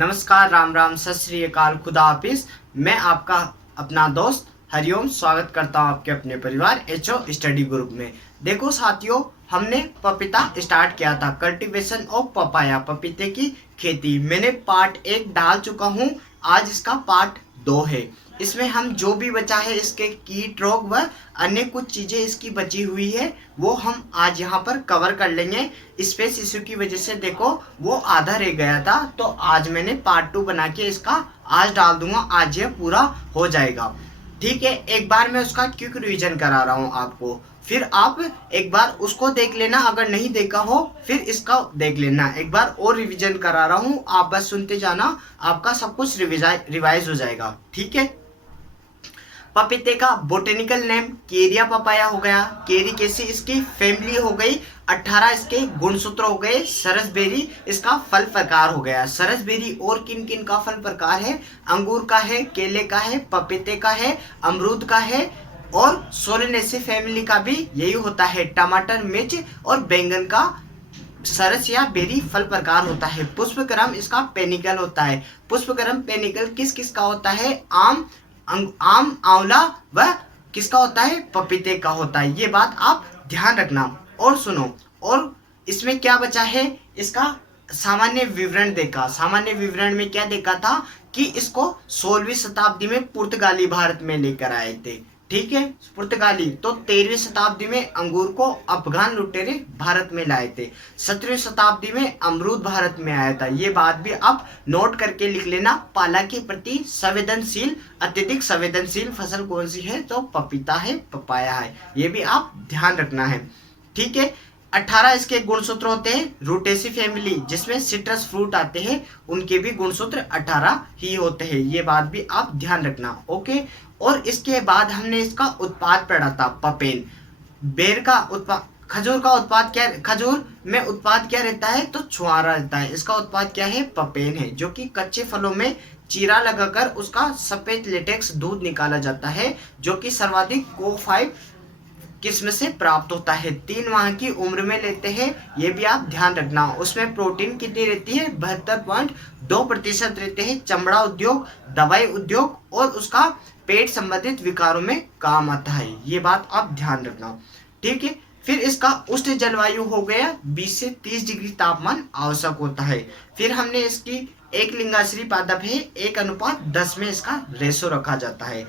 नमस्कार, राम राम, सत श्री अकाल, खुदा हाफिज। मैं आपका अपना दोस्त हरिओम स्वागत करता हूं आपके अपने परिवार एचओ स्टडी ग्रुप में। देखो साथियों, हमने पपीता स्टार्ट किया था, कल्टीवेशन ऑफ पपाया, पपीते की खेती। मैंने पार्ट 1 डाल चुका हूं, आज इसका पार्ट 2 है। इसमें हम जो भी बचा है, इसके कीट रोग व अन्य कुछ चीजें इसकी बची हुई है, वो हम आज यहाँ पर कवर कर लेंगे। स्पेस इशू की वजह से देखो वो आधा रह गया था, तो आज मैंने पार्ट 2 बना के इसका आज डाल दूंगा, आज ये पूरा हो जाएगा। ठीक है, एक बार मैं उसका क्विक रिवीजन करा रहा हूँ आपको, फिर आप एक बार उसको देख लेना, अगर नहीं देखा हो फिर इसका देख लेना। एक बार और रिवीजन करा रहा हूँ, आप बस सुनते जाना, आपका सब कुछ रिवाइज हो जाएगा। ठीक है, पपीते का बोटेनिकल नेम केरिया पपाया हो गया, केरी कैसी इसकी फैमिली हो गई, 18 इसके गुणसूत्र हो गए, सरसबेरी इसका फल प्रकार हो गया। सरसबेरी और किन किन का फल प्रकार है? अंगूर का है, केले का है, पपीते का है, अमरूद का है, और सोलेनेसी फैमिली का भी यही होता है। टमाटर, मिर्च और बैंगन का सरस या बेरी फल प्रकार होता है। पुष्पक्रम इसका पेनिकल होता है। पुष्पक्रम पेनिकल किस किस का होता है? आम, आंवला व किसका होता है? पपीते का होता है। ये बात आप ध्यान रखना। और सुनो, और इसमें क्या बचा है? इसका सामान्य विवरण देखा। सामान्य विवरण में क्या देखा था कि इसको 16वीं शताब्दी में पुर्तगाली भारत में लेकर आए थे। ठीक है, पुर्तगाली। तो 13वीं शताब्दी में अंगूर को अफगान लुटेरे भारत में लाए थे। 17वीं शताब्दी में अमरूद भारत में आया था। ये बात भी आप नोट करके लिख लेना। पाला के प्रति संवेदनशील, अत्यधिक संवेदनशील फसल कौन सी है? तो पपीता है, पपाया है। ये भी आप ध्यान रखना है। ठीक है, 18 इसके गुणसूत्र होते हैं। रूटेसी फैमिली जिसमें सिट्रस फ्रूट आते हैं, उनके भी गुणसूत्र 18 ही होते हैं। ये बात भी आप ध्यान रखना। ओके, और इसके बाद हमने इसका उत्पाद पढ़ा था, पपेन। बेर का उत्पाद, खजूर का उत्पाद क्या? खजूर में उत्पाद क्या रहता है? तो छुआरा रहता है। इसका उत्पाद क्या है? पपेन है, जो कि कच्चे फलों में चीरा लगाकर उसका सफेद लेटेक्स दूध निकाला जाता है, जो कि सर्वाधिक को5 किस्म से प्राप्त होता है। 3 माह की उम्र में लेते हैं, ये भी आप ध्यान रखना। उसमें प्रोटीन कितनी रहती है? 72.2% रहते हैं। चमड़ा उद्योग, दवाई उद्योग और उसका पेट संबंधित विकारों में काम आता है। ये बात आप ध्यान रखना। ठीक है, फिर इसका उष्ण जलवायु हो गया, 20 से 30 डिग्री तापमान आवश्यक होता है। फिर हमने इसकी एक लिंगाश्री पादप है, 1:10 में इसका रेशो रखा जाता है।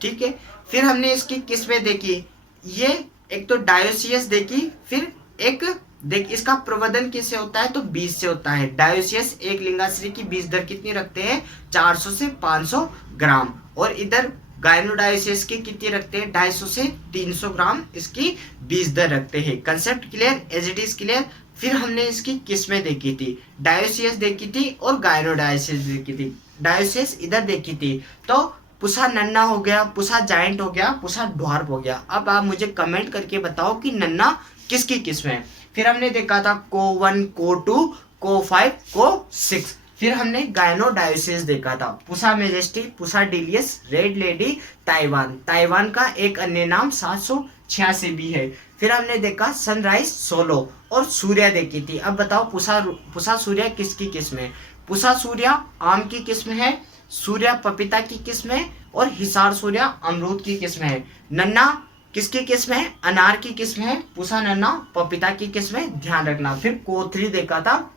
ठीक है, फिर हमने इसकी किस्में देखी। ये एक तो डायोसियस देखी, फिर एक देख इसका प्रवर्धन किससे होता है? तो बीज से होता है। डायोसियस एक लिंगाश्री की बीज दर कितनी रखते हैं? 400 से 500 ग्राम। और इधर गायनोडायोसियस की कितनी रखते हैं? 250 से 300 ग्राम इसकी बीज दर रखते हैं। Concept clear? As it is clear? फिर हमने इसकी किस्में देखी थी, डायोसियस देखी थी और गायनोडायोसियस देखी थी। डायोसियस इधर देखी थी, तो पुसा नन्ना हो गया, पुसा जाइंट हो गया, पुसा ड्वार्फ हो गया। अब आप मुझे कमेंट करके बताओ कि नन्ना किसकी किस्म है। फिर हमने देखा था को1, को2, को5, को6। फिर हमने गायनोडायोसिस देखा था, Pusa majesty, Pusa delicious, red lady, Taiwan. Taiwan का एक अन्य नाम 786 भी है। फिर हमने देखा सनराइज सोलो और सूर्या देखी थी। अब बताओ पुसा सूर्या किसकी किस्म है? पुसा सूर्या आम की किस्म है, सूर्या पपीता की किस्म है, और हिसार सूर्या अमरूद की किस्म है। नन्ना किसकी किस्म है? अनार की किस्म है। पुसा नन्ना पपीता की किस्म है, ध्यान रखना। फिर को3 देखा था,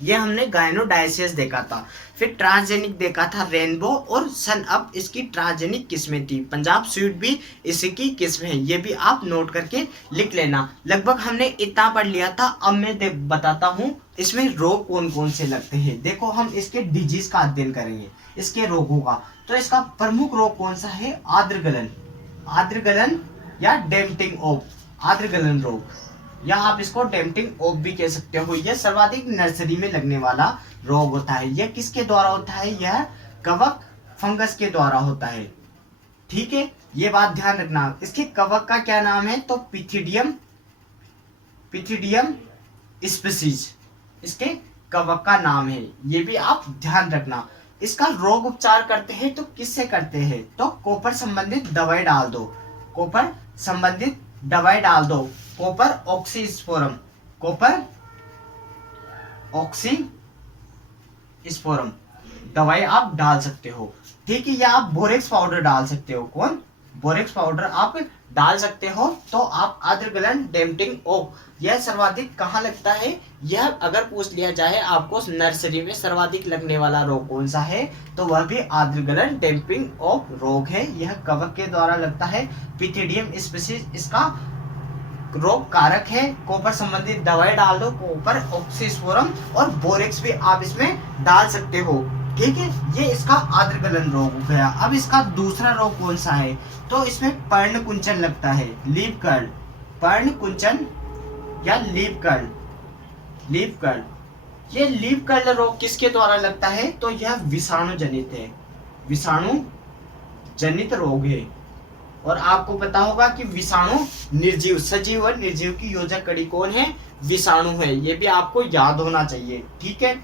ये हमने गायनोडायोसिस देखा था। फिर ट्रांसजेनिक देखा था, रेनबो और सन अप इसकी ट्रांसजेनिक किस्में थी। पंजाब स्वीट भी इसकी किस्म है, ये भी आप नोट करके लिख लेना। लगभग हमने इतना पढ़ लिया था। अब मैं बताता हूँ इसमें रोग कौन कौन से लगते हैं। देखो, हम इसके डिजीज का अध्ययन करेंगे, इसके रोगों का। तो इसका प्रमुख रोग कौन सा है? आर्द्रगलन, आर्द्रगलन या डैम्पिंग ऑफ, आर्द्रगलन रोग, या आप इसको डैम्पिंग ऑफ भी कह सकते हो। यह सर्वाधिक नर्सरी में लगने वाला रोग होता है। यह किसके द्वारा होता है? यह कवक फंगस के द्वारा होता है। ठीक है, ये बात ध्यान रखना। इसके कवक का क्या नाम है? तो पिथिडियम, पिथिडियम स्पीसीज इसके कवक का नाम है। ये भी आप ध्यान रखना। इसका रोग उपचार करते हैं तो किससे करते हैं? तो कॉपर संबंधित दवाई डाल दो, कॉपर संबंधित दवाई डाल दो। कॉपर ऑक्सीस्पोरम, कॉपर ऑक्सीस्पोरम, दवाई आप डाल सकते हो, ठीक है। या आप बोरेक्स पाउडर डाल सकते हो, कौन, बोरेक्स पाउडर आप डाल सकते हो। तो आप आद्रगलन डैम्पिंग ओक, यह सर्वाधिक कहाँ लगता है, यह अगर पूछ लिया जाए आपको नर्सरी में सर्वाधिक लगने वाला रोग कौन सा है, तो वह भी आद्रगलन डैम्पिंग ओक रोग है। यह कवक के द्वारा लगता है। पिथिडियम स्पीशीज इसका रोग कारक है। कॉपर संबंधित दवाई डाल दो, कॉपर ऑक्सीस्फोरम और बोरेक्स भी आप इसमें डाल सकते हो, ठीक है। ये इसका आद्रगलन रोग हो गया। अब इसका दूसरा रोग कौन सा है, तो इसमें पर्णकुंचन लगता है, लीफ कर्ल, पर्णकुंचन या लीफ कर्ल, लीफ कर्ल। ये लीफ कर्ल रोग किसके द्वारा लगता है, तो यह विषाणु जनित है, विषाणु जनित रोग है। और आपको पता होगा कि विषाणु निर्जीव, सजीव और निर्जीव की योजक कड़ी कौन है, विषाणु है। ये भी आपको याद होना चाहिए, ठीक है।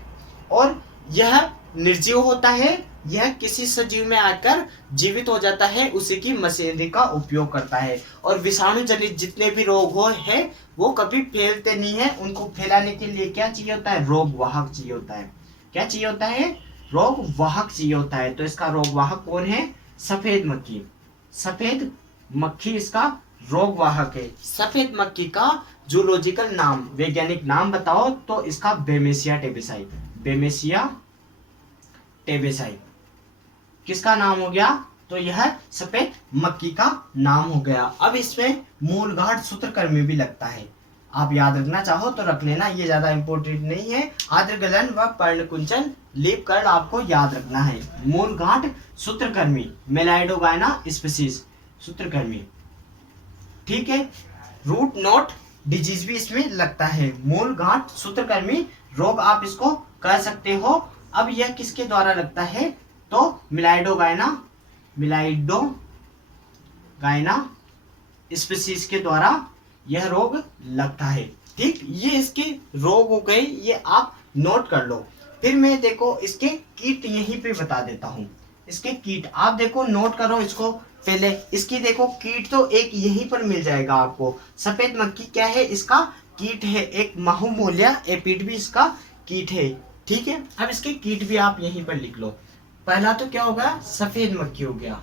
और यह निर्जीव होता है, यह किसी सजीव में आकर जीवित हो जाता है, उसी की मशीनरी का उपयोग करता है। और विषाणु जनित जितने भी रोग हो है वो कभी फैलते नहीं है। उनको फैलाने के लिए क्या चाहिए होता है, रोग वाहक चाहिए होता है। क्या चाहिए होता है, रोग वाहक चाहिए होता है। तो इसका रोग वाहक कौन है, सफेद मक्खी, सफेद मक्खी इसका रोग वाहक है। सफेद मक्खी का जूलॉजिकल नाम, वैज्ञानिक नाम बताओ, तो इसका बेमेसिया टेबेसाई, बेमेसिया टेबेसाई किसका नाम हो गया, तो यह सफेद मक्खी का नाम हो गया। अब इसमें मूलगांठ सूत्रकृमि भी लगता है, आप याद रखना चाहो तो रख लेना, ये ज्यादा इंपॉर्टेंट नहीं है। आद्रगलन व पर्णकुंचन लीफ कर्ल आपको याद रखना है। मूलगांठ सूत्रकृमि, मेलाइडोगाइना स्पीशीज सूत्रकृमि, ठीक है। रूट नोट डिजीज भी इसमें लगता है। मूलगांठ सूत्रकृमि रोग आप इसको कह सकते हो। अब यह किसके द्वारा लगता है, तो मिलाइडोगाइना, मिलाइडोगाइना स्पीशीज के द्वारा यह रोग लगता है, ठीक। ये इसके रोग हो गए, ये आप नोट कर लो। फिर मैं देखो इसके कीट यहीं पे बता देता हूँ। इसके कीट आप देखो, नोट करो इसको पहले। इसकी देखो कीट तो एक यहीं पर मिल जाएगा आपको। सफेद मक्खी क्या है, इसका कीट है, एक माहुमोलिया एपिड भी इसका कीट है, ठीक है। अब इसके कीट भी आप यहीं पर लिख लो। पहला तो क्या होगा, सफेद मक्खी हो गया,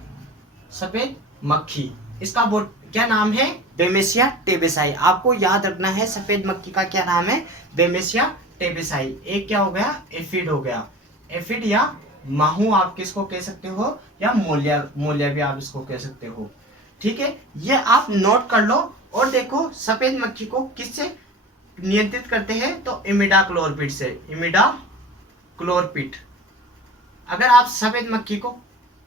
सफेद मक्खी, इसका क्या नाम है, बेमेसिया टेबेसाई। आपको याद रखना है सफेद मक्खी का क्या नाम है, बेमेसिया टेबेसाई। एक क्या हो गया, एफिड हो गया, एफिड या माहू आप किसको कह सकते हो, या मोलिया, मोलिया भी आप इसको कह सकते हो, ठीक है। ये आप नोट कर लो। और देखो सफेद मक्खी को किससे नियंत्रित करते हैं, तो इमिडाक्लोरपिड से, इमिडाक्लोरपिड। अगर आप सफेद मक्खी को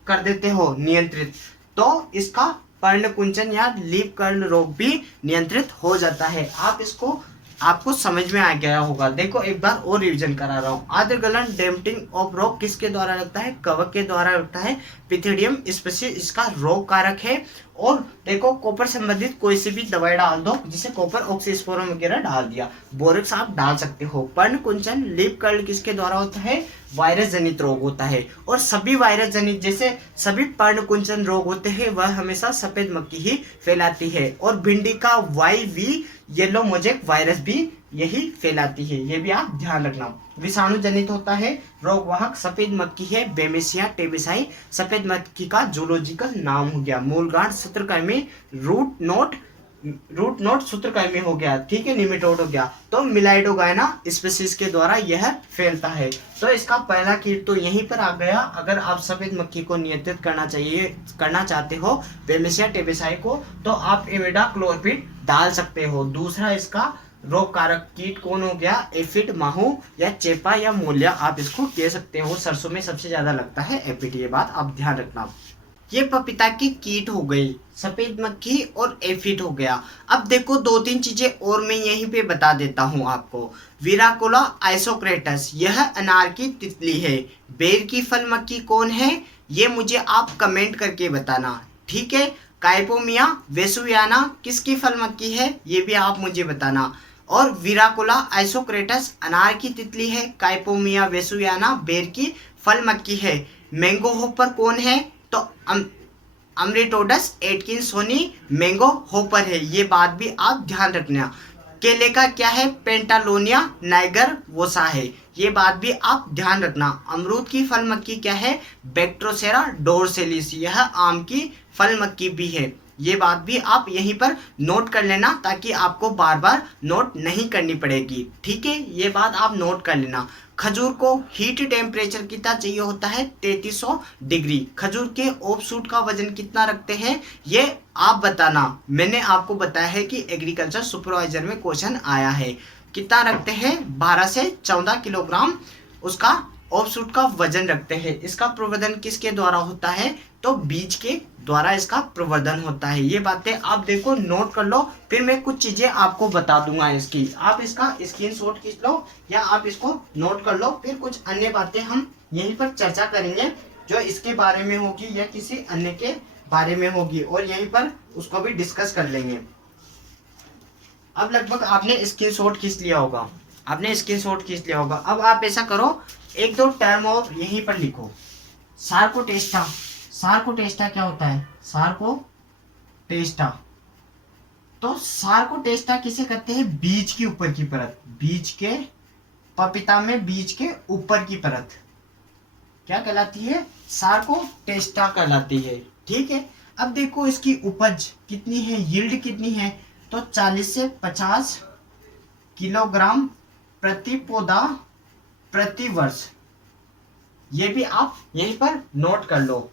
कर देते हो नियंत्रित, तो इसका पर्णकुंचन या लीफ कर्ल रोग भी नियंत्रित हो जाता है। आप इसको, आपको समझ में आ गया होगा। देखो एक बार और रिवीजन करा रहा हूँ। आद्रगलन डैम्पिंग ऑफ रोग किसके द्वारा लगता है, कवक के द्वारा लगता है। पिथिडियम स्पीशीज इसका रोग कारक है। और देखो कॉपर संबंधित कोई सी भी दवाई डाल दो, जिसे कॉपर ऑक्सीस्फोरम वगैरह डाल दिया। बोरेक्स आप डाल सकते हो। पर्णकुंचन लीफ कर्ल किसके द्वारा होता है, वायरस जनित रोग होता है। और सभी वायरस जनित जैसे सभी पर्णकुंचन रोग होते हैं, वह हमेशा सफेद मक्खी ही फैलाती है। और भिंडी का YV येलो मोजेक वायरस भी यही फैलाती है, ये भी आप ध्यान रखना। विषाणु जनित होता है, रोग वाहक सफेद मक्खी है, बेमेसिया टेबेसाई सफेद मक्खी का जूलॉजिकल नाम हो गया। मूलगांठ सूत्रकृमि, रूट नोट सूत्रकृमि हो गया, ठीक है, निमेटोड हो गया। तो मिलाइडोगाइना स्पीशीज के द्वारा यह फैलता है। तो इसका पहला कीट तो यहीं पर आ गया। अगर आप सफेद मक्खी को नियंत्रित करना चाहते हो, बेमेसिया टेबेसाई को, तो आप इमिडाक्लोरपिड डाल सकते हो। दूसरा इसका रोग कारक कीट कौन हो गया, एफिड, माहू या चेपा या मोलिया आप इसको कह सकते हो। सरसों में सबसे ज्यादा लगता है एफिड, ये बात आप ध्यान रखना। ये पपीता की कीट हो गई, सफेद मक्खी और एफिड हो गया। अब देखो दो तीन चीजें और मैं यहीं पे बता देता हूँ आपको। विराकुला आइसोक्रेटस, यह अनार की तितली है। बेर की फल मक्खी कौन है, ये मुझे आप कमेंट करके बताना, ठीक है। काइपोमिया वेसुयाना किसकी फल मक्खी है, ये भी आप मुझे बताना। और विराकुला आइसोक्रेटस अनार की तितली है, काइपोमिया वेसुयाना बेर की फल मक्खी है। मैंगो होपर कौन है, तो अमरिटोडस एटकिंसोनी मैंगो होपर है, ये बात भी आप ध्यान रखना। केले का क्या है, पेंटालोनिया नाइगर वोसा है। ये बात भी आप ध्यान रखना। अमरूद की फल मक्खी क्या है? बैक्ट्रोसेरा डोरसेलिस, यह आम की फल मक्खी भी है। ये बात भी आप यहीं पर नोट कर लेना ताकि आपको बार बार नोट नहीं करनी पड़ेगी, ठीक है? ये बात आप नोट कर लेना। खजूर को हीट टेम्परेचर कितना चाहिए होता है? 3300 डिग्री। खजूर के ऑफशूट का वजन कितना रखते हैं ये आप बताना। मैंने आपको बताया है कि एग्रीकल्चर सुपरवाइजर में क्वेश्चन आया है। कितना रखते हैं? 12 से 14 किलोग्राम उसका ऑफशूट का वजन रखते हैं। इसका प्रवर्धन किसके द्वारा होता है? तो बीज के द्वारा इसका प्रवर्धन होता है। ये बातें आप देखो, नोट कर लो, फिर मैं कुछ चीजें आपको बता दूंगा इसकी। आप इसका स्क्रीनशॉट खींच लो या आप इसको नोट कर लो, फिर कुछ अन्य बातें हम यहीं पर चर्चा करेंगे जो इसके बारे में होगी या किसी अन्य के बारे में होगी, और यहीं पर उसको भी डिस्कस कर लेंगे। अब लगभग आपने स्क्रीनशॉट खींच लिया होगा, अब आप ऐसा करो, एक दो टर्म और यहीं पर लिखो। सार्कोटेस्टा क्या होता है? सार्कोटेस्टा, तो सार्कोटेस्टा किसे कहते हैं? बीज की ऊपर की परत, बीज के पपीता में बीज के ऊपर की परत क्या कहलाती है? सार्कोटेस्टा कहलाती है, ठीक है? अब देखो इसकी उपज कितनी है, यील्ड कितनी है? तो 40 से 50 किलोग्राम प्रति पौधा प्रति वर्ष। ये भी आप यहीं पर नोट कर लो।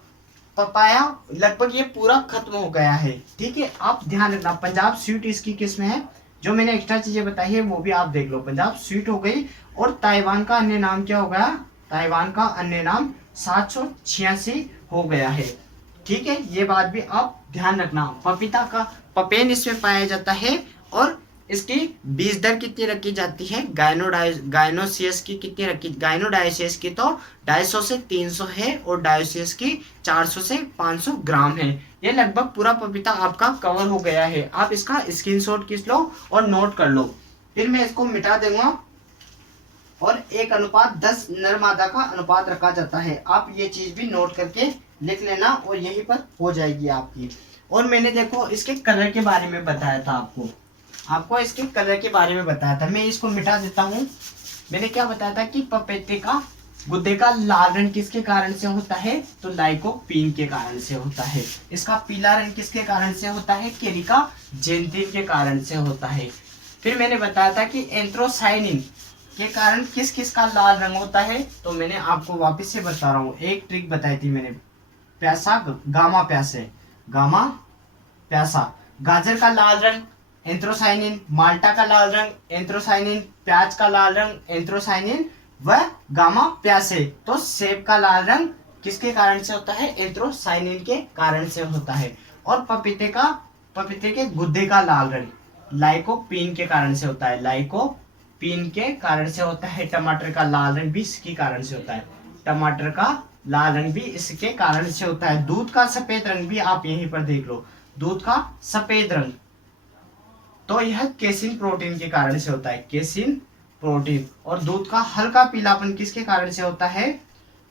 पपाया लगभग ये पूरा खत्म हो गया है, ठीक है? आप ध्यान रखना, पंजाब स्वीट इसकी किस्म है। जो मैंने एक्स्ट्रा चीजें बताई है वो भी आप देख लो। पंजाब स्वीट हो गई, और ताइवान का अन्य नाम क्या हो गया? ताइवान का अन्य नाम 786 हो गया है, ठीक है? ये बात भी आप ध्यान रखना। पपीता का पपेन इसमें पाया जाता है, और इसकी बीज दर कितनी रखी जाती है? गायनोसियस की कितनी रखी? गायनोडायोसियस की तो 250 से 300 है, और डायोसियस की 400 से 500 ग्राम है। ये लगभग पूरा पपीता आपका कवर हो गया है। आप इसका स्क्रीनशॉट खींच लो और नोट कर लो, फिर मैं इसको मिटा दूंगा। और 1:10 नर मादा का अनुपात रखा जाता है। आप ये चीज भी नोट करके लिख लेना, और यहीं पर हो जाएगी आपकी। और मैंने देखो इसके कलर के बारे में बताया था, आपको इसके कलर के बारे में बताया था। मैं इसको मिटा देता हूँ। मैंने क्या बताया था कि पपीते का गुद्दे का लाल रंग किसके कारण से होता है? तो लाइकोपीन के कारण से होता है। इसका पीला रंग किसके कारण से होता है? केरिका जेंथिन के कारण से होता है। फिर मैंने बताया था कि एंथ्रोसाइनिन के कारण किस किस का लाल रंग होता है? तो मैंने आपको वापस से बता रहा हूँ, एक ट्रिक बताई थी मैंने, गामा प्यासा। गाजर का लाल रंग एंथ्रोसाइनिन, माल्टा का लाल रंग एंथ्रोसाइनिन, प्याज का लाल रंग एंथ्रोसाइनिन व गामा प्यासे। तो सेब का लाल रंग किसके कारण से होता है? एंथ्रोसाइनिन के कारण से होता है। और पपीते के गुद्दे का लाल रंग लाइकोपीन के कारण से होता है, लाइकोपीन के कारण से होता है। टमाटर का लाल रंग भी इसके कारण से होता है, टमाटर का लाल रंग भी इसके कारण से होता है। दूध का सफेद रंग भी आप यहीं पर देख लो, दूध का सफेद रंग, तो यह केसिन प्रोटीन के कारण से होता है, केसिन प्रोटीन। और दूध का हल्का पीलापन किसके कारण से होता है?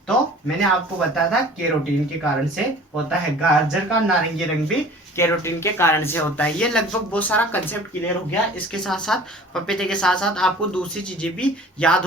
तो मैंने आपको बताया था कैरोटीन के कारण से होता है। गाजर का नारंगी रंग भी कैरोटीन के कारण से होता है। ये लगभग बहुत सारा कंसेप्ट क्लियर हो गया। इसके साथ साथ पपीते के साथ साथ आपको दूसरी चीजें भी याद